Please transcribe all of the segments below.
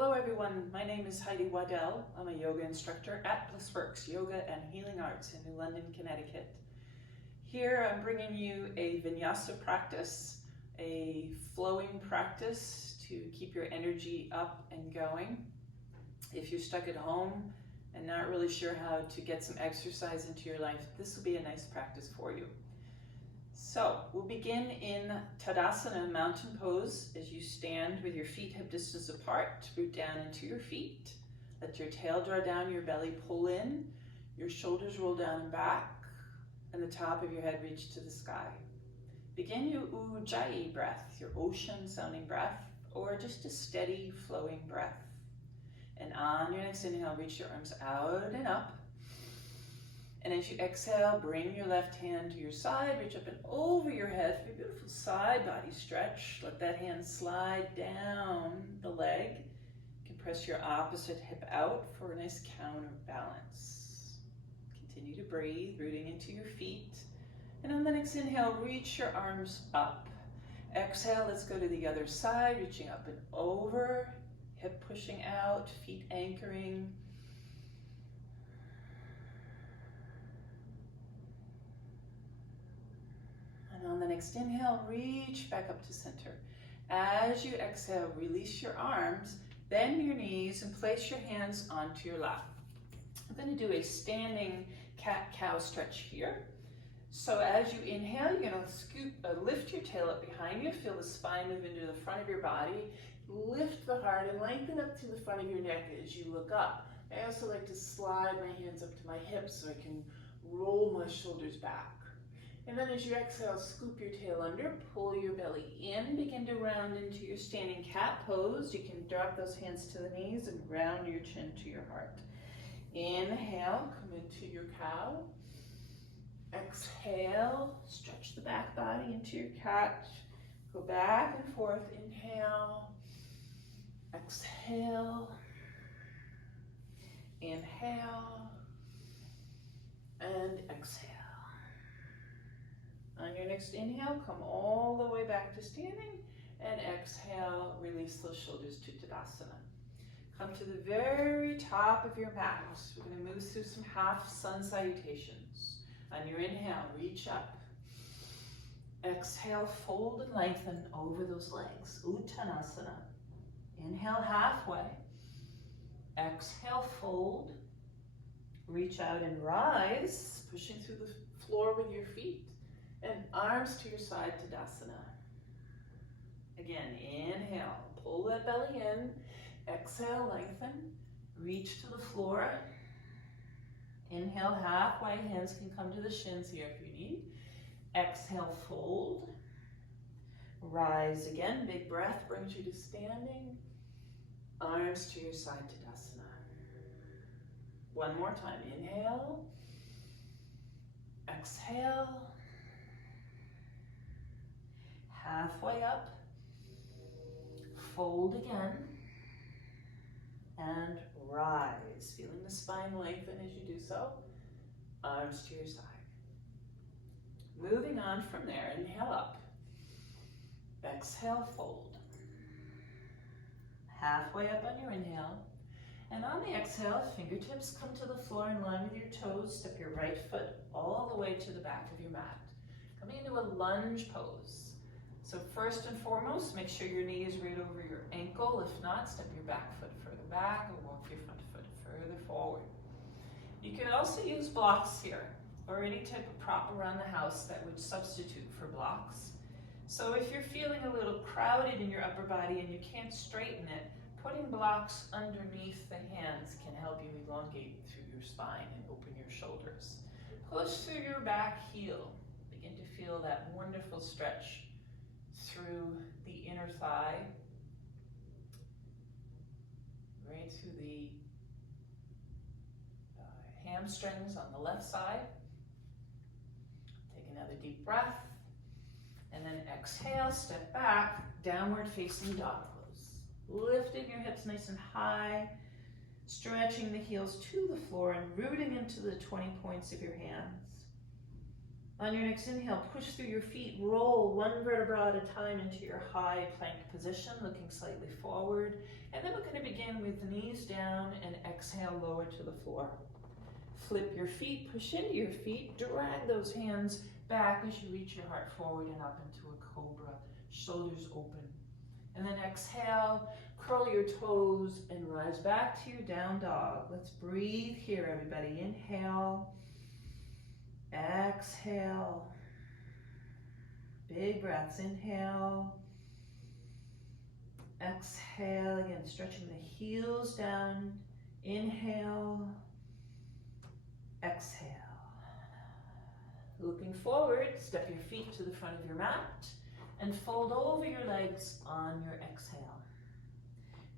Hello everyone, my name is Heidi Waddell. I'm a yoga instructor at Blissworks Yoga and Healing Arts in New London, Connecticut. Here I'm bringing you a Vinyasa practice, a flowing practice to keep your energy up and going. If you're stuck at home and not really sure how to get some exercise into your life, this will be a nice practice for you. So we'll begin in Tadasana, mountain pose, as you stand with your feet hip distance apart, root down into your feet. Let your tail draw down, your belly pull in, your shoulders roll down and back, and the top of your head reach to the sky. Begin your Ujjayi breath, your ocean sounding breath, or just a steady flowing breath. And on your next inhale, reach your arms out and up. And as you exhale, bring your left hand to your side, reach up and over your head for a beautiful side body stretch. Let that hand slide down the leg. You can press your opposite hip out for a nice counterbalance. Continue to breathe, rooting into your feet. And on the next inhale, reach your arms up. Exhale, let's go to the other side, reaching up and over, hip pushing out, feet anchoring. And on the next inhale, reach back up to center. As you exhale, release your arms, bend your knees, and place your hands onto your lap. I'm going to do a standing cat-cow stretch here. So as you inhale, you're going to lift your tail up behind you. Feel the spine move into the front of your body. Lift the heart and lengthen up to the front of your neck as you look up. I also like to slide my hands up to my hips so I can roll my shoulders back. And then as you exhale, scoop your tail under, pull your belly in, begin to round into your standing cat pose. You can drop those hands to the knees and round your chin to your heart. Inhale, come into your cow. Exhale, stretch the back body into your cat. Go back and forth, inhale, exhale, inhale, and exhale. On your next inhale, come all the way back to standing, and exhale, release those shoulders to Tadasana. Come to the very top of your mat. We're going to move through some half sun salutations. On your inhale, reach up. Exhale, fold and lengthen over those legs, Uttanasana. Inhale halfway. Exhale, fold. Reach out and rise, pushing through the floor with your feet. And arms to your side, Tadasana. Again, inhale, pull that belly in. Exhale, lengthen. Reach to the floor. Inhale, halfway. Hands can come to the shins here if you need. Exhale, fold. Rise again. Big breath brings you to standing. Arms to your side, Tadasana. One more time. Inhale. Exhale. Halfway up, fold again, and rise. Feeling the spine lengthen as you do so. Arms to your side. Moving on from there, inhale up. Exhale, fold. Halfway up on your inhale. And on the exhale, fingertips come to the floor in line with your toes. Step your right foot all the way to the back of your mat. Coming into a lunge pose. So first and foremost, make sure your knee is right over your ankle. If not, step your back foot further back or walk your front foot further forward. You can also use blocks here or any type of prop around the house that would substitute for blocks. So if you're feeling a little crowded in your upper body and you can't straighten it, putting blocks underneath the hands can help you elongate through your spine and open your shoulders. Push through your back heel. Begin to feel that wonderful stretch through the inner thigh, right through the hamstrings on the left side. Take another deep breath, and then exhale, step back, downward facing dog pose. Lifting your hips nice and high, stretching the heels to the floor and rooting into the 20 points of your hands. On your next inhale, push through your feet, roll one vertebra at a time into your high plank position, looking slightly forward. And then we're going to begin begin with knees down and exhale, lower to the floor. Flip your feet, push into your feet, drag those hands back as you reach your heart forward and up into a cobra, shoulders open. And then exhale, curl your toes and rise back to your down dog. Let's breathe here, everybody. Inhale, exhale. Big breaths. Inhale, exhale. Again, stretching the heels down. Inhale, exhale. Looking forward, step your feet to the front of your mat and fold over your legs on your exhale.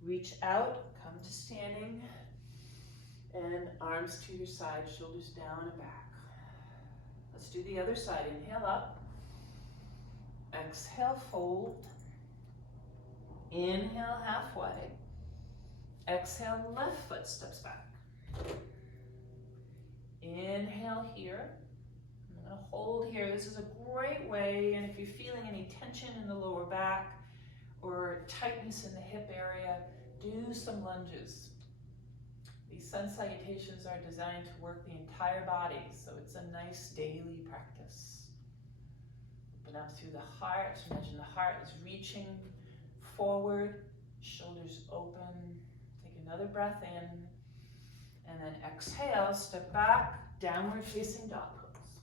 Reach out, come to standing, and arms to your side, shoulders down and back. Let's do the other side. Inhale up, exhale, fold. Inhale, halfway. Exhale, left foot steps back. Inhale here. I'm going to hold here. This is a great way, and if you're feeling any tension in the lower back or tightness in the hip area, do some lunges. These sun salutations are designed to work the entire body, so it's a nice daily practice. Open up through the heart. Imagine the heart is reaching forward, shoulders open. Take another breath in, and then exhale, step back, downward facing dog pose.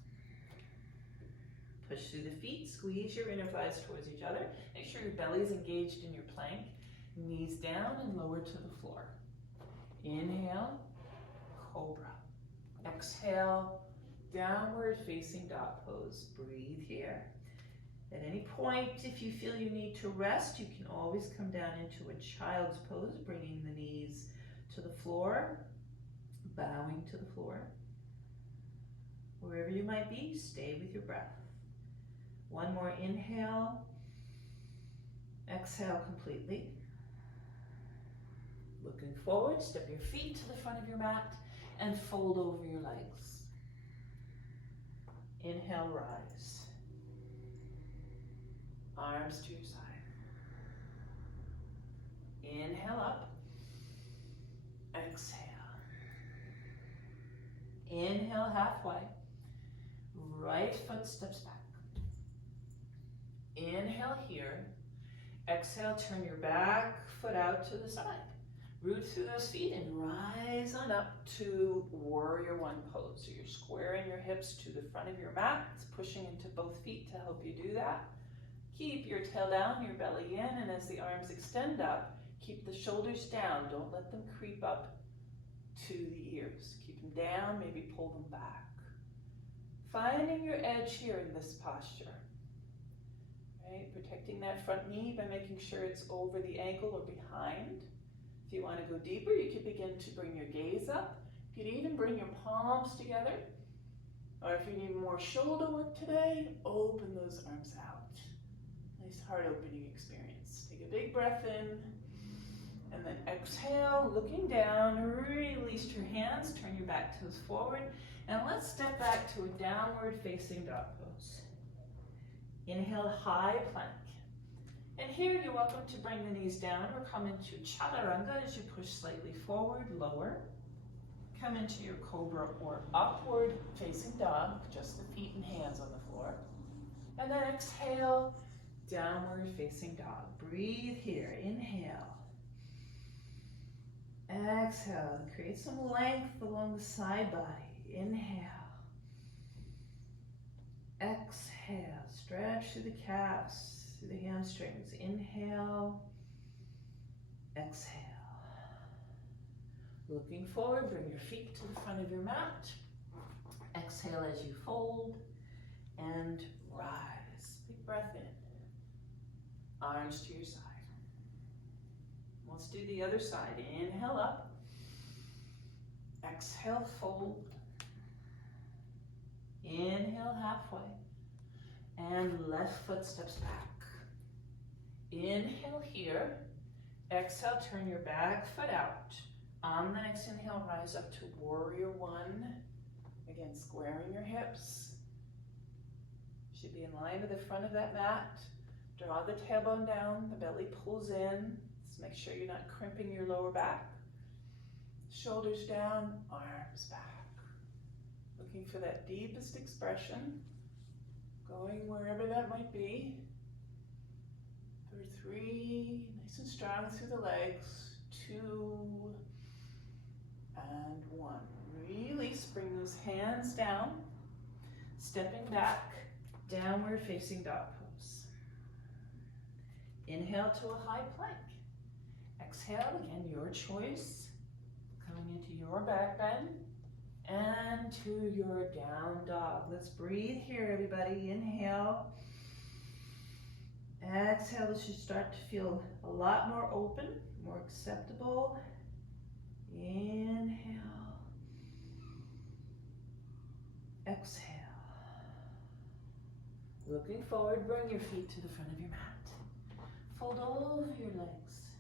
Push through the feet, squeeze your inner thighs towards each other. Make sure your belly is engaged in your plank. Knees down and lower to the floor. Inhale, cobra. Exhale, downward facing dog pose. Breathe here. At any point, if you feel you need to rest, you can always come down into a child's pose, bringing the knees to the floor, bowing to the floor. Wherever you might be, stay with your breath. One more inhale. Exhale completely. Looking forward, step your feet to the front of your mat and fold over your legs. Inhale, rise. Arms to your side. Inhale up. Exhale. Inhale, halfway. Right foot steps back. Inhale here. Exhale, turn your back foot out to the side. Root through those feet and rise on up to warrior one pose. So you're squaring your hips to the front of your mat. It's pushing into both feet to help you do that. Keep your tail down, your belly in, and as the arms extend up, keep the shoulders down. Don't let them creep up to the ears. Keep them down, maybe pull them back. Finding your edge here in this posture. Right? Protecting that front knee by making sure it's over the ankle or behind. If you want to go deeper, you could begin to bring your gaze up. You could even bring your palms together. Or if you need more shoulder work today, open those arms out. Nice heart opening experience. Take a big breath in, and then exhale, looking down, release your hands, turn your back toes forward, and let's step back to a downward facing dog pose. Inhale, high plank. And here you're welcome to bring the knees down or come into chaturanga as you push slightly forward, lower. Come into your cobra or upward facing dog, just the feet and hands on the floor. And then exhale, downward facing dog. Breathe here, inhale. Exhale, create some length along the side body. Inhale. Exhale, stretch through the calves, through the hamstrings. Inhale, exhale. Looking forward, bring your feet to the front of your mat. Exhale as you fold and rise. Big breath in. Arms to your side. Let's do the other side. Inhale up. Exhale, fold. Inhale, halfway. And left foot steps back. Inhale here. Exhale, turn your back foot out. On the next inhale, rise up to warrior one. Again, squaring your hips. Should be in line with the front of that mat. Draw the tailbone down, the belly pulls in. It's So make sure you're not crimping your lower back. Shoulders down, arms back. Looking for that deepest expression, going wherever that might be. For 3, nice and strong through the legs. 2, and 1. Release, bring those hands down. Stepping back, downward facing dog pose. Inhale to a high plank. Exhale, again, your choice. Coming into your back bend and to your down dog. Let's breathe here, everybody. Inhale. Exhale, this should start to feel a lot more open, more acceptable. Inhale. Exhale. Looking forward, bring your feet to the front of your mat. Fold over your legs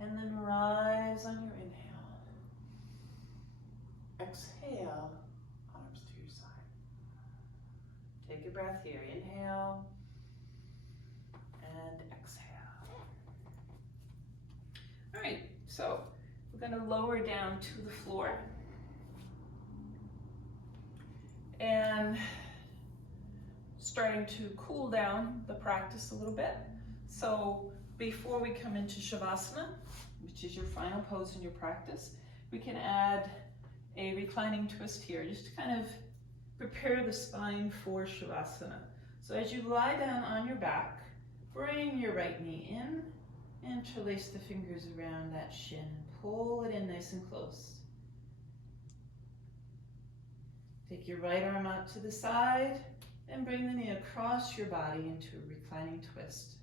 and then rise on your inhale. Exhale, arms to your side. Take a breath here. Inhale and exhale. All right, so we're going to lower down to the floor. And starting to cool down the practice a little bit. So before we come into Shavasana, which is your final pose in your practice, we can add a reclining twist here, just to kind of prepare the spine for Shavasana. So as you lie down on your back, bring your right knee in, interlace the fingers around that shin, and pull it in nice and close. Take your right arm out to the side and bring the knee across your body into a reclining twist.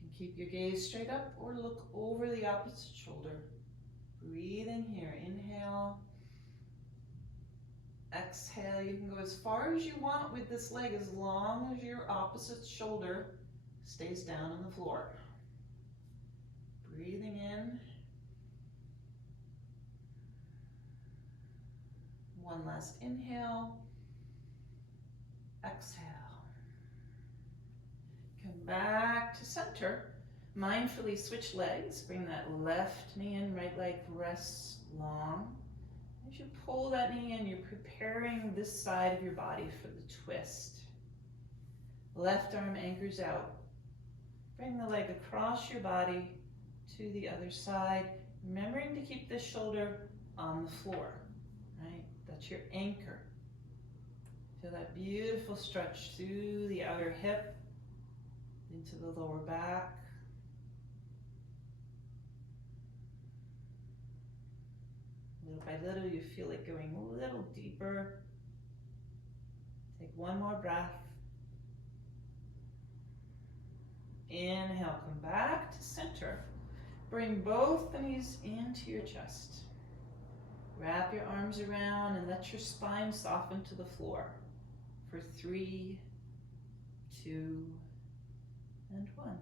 You can keep your gaze straight up or look over the opposite shoulder. Breathing here. Inhale. Exhale. You can go as far as you want with this leg as long as your opposite shoulder stays down on the floor. Breathing in. One last inhale. Exhale. Come back to center. Mindfully switch legs. Bring that left knee in, right leg rests long. As you pull that knee in, you're preparing this side of your body for the twist. Left arm anchors out. Bring the leg across your body to the other side, remembering to keep the shoulder on the floor, right? That's your anchor. Feel that beautiful stretch through the outer hip, into the lower back. Little by little, you feel it going a little deeper. Take one more breath. Inhale, come back to center. Bring both the knees into your chest. Wrap your arms around and let your spine soften to the floor for 3, 2, and 1.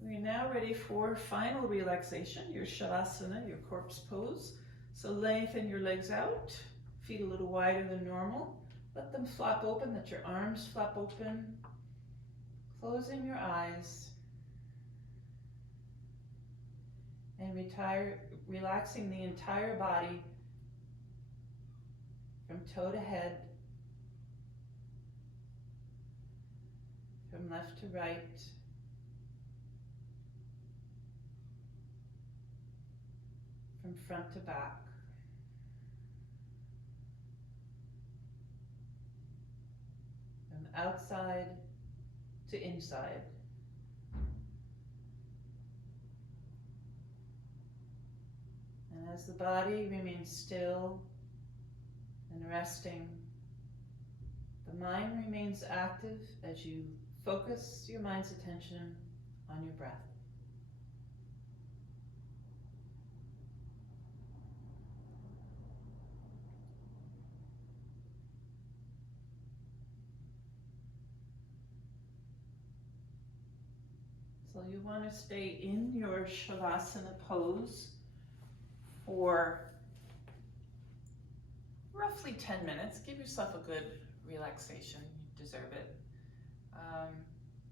We're now ready for final relaxation, your Shavasana, your corpse pose. So lengthen your legs out, feet a little wider than normal. Let them flap open, let your arms flap open. Closing your eyes. And relaxing the entire body from toe to head, from left to right, from front to back. From outside to inside. And as the body remains still and resting, the mind remains active as you focus your mind's attention on your breath. So you want to stay in your Shavasana pose for roughly 10 minutes. Give yourself a good relaxation. You deserve it.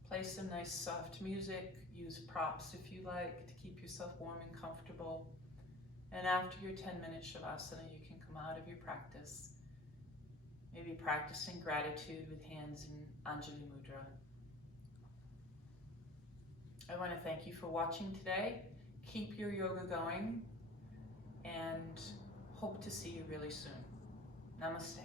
Play some nice soft music, use props if you like to keep yourself warm and comfortable. And after your 10-minute Shavasana, you can come out of your practice, maybe practicing gratitude with hands in Anjali Mudra. I want to thank you for watching today. Keep your yoga going and hope to see you really soon. Namaste.